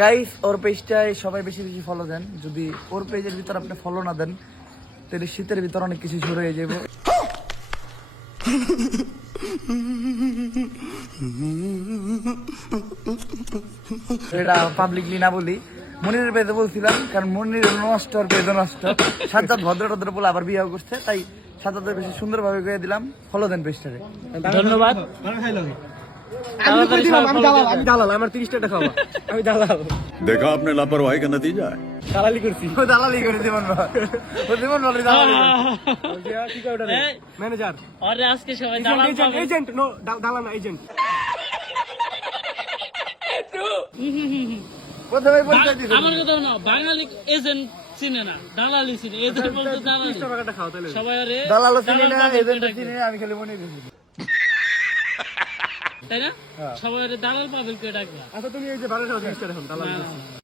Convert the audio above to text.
Guys ওর পেজটায় সবাই বেশি বেশি ফলো দেন। যদি ওর পেজের ভিতর আপনি ফলো না দেন তাহলে শীতের ভিতর অনেক কিছু শুরু হয়ে যাবে। এটা পাবলিকলি না বলি, মনিরের পেজে বলছিলাম, কারণ মনির নষ্ট আর পেজও নষ্ট। সাজ্জাদ ভদ্র টদ্র বলে আবার বিয়ে করছে, তাই সাজ্জাদের বেশি সুন্দরভাবে গিয়ে দিলাম। ফলো দেন পেজটারে। ধন্যবাদ। আমি দালাল, আমার 30 টাকা খাওয়া, আমি দালাল। देखा आपने लापरवाही का नतीजा है। দালালি করছি। ও দালালি করে জীবন ভর। ও জীবন ভর দালালি করে। কি কয় ওটা? এই, ম্যানেজার, আরে আজকে সবাই দালাল পাবে। এজেন্ট, নো দালাল না, এজেন্ট। প্রথমে পরিচয় দিতে আমার কথা না, বাঙালি এজেন্ট চিনে না, দালালি চিনে। এজেন্ট বলতে দালালি। 30 টাকাটা খাও তাহলে। সবাই আরে দালালও চিনি না, পাবে এজেন্টও কেটাকে। চিনি না, আমি খালি মনির চিনি। তাই না? সবাই আরে দালাল পাবে কে ডাকবা। আচ্ছা তুমি এই যে 12 টাকা 30 টাকা এখন দালাল করছি।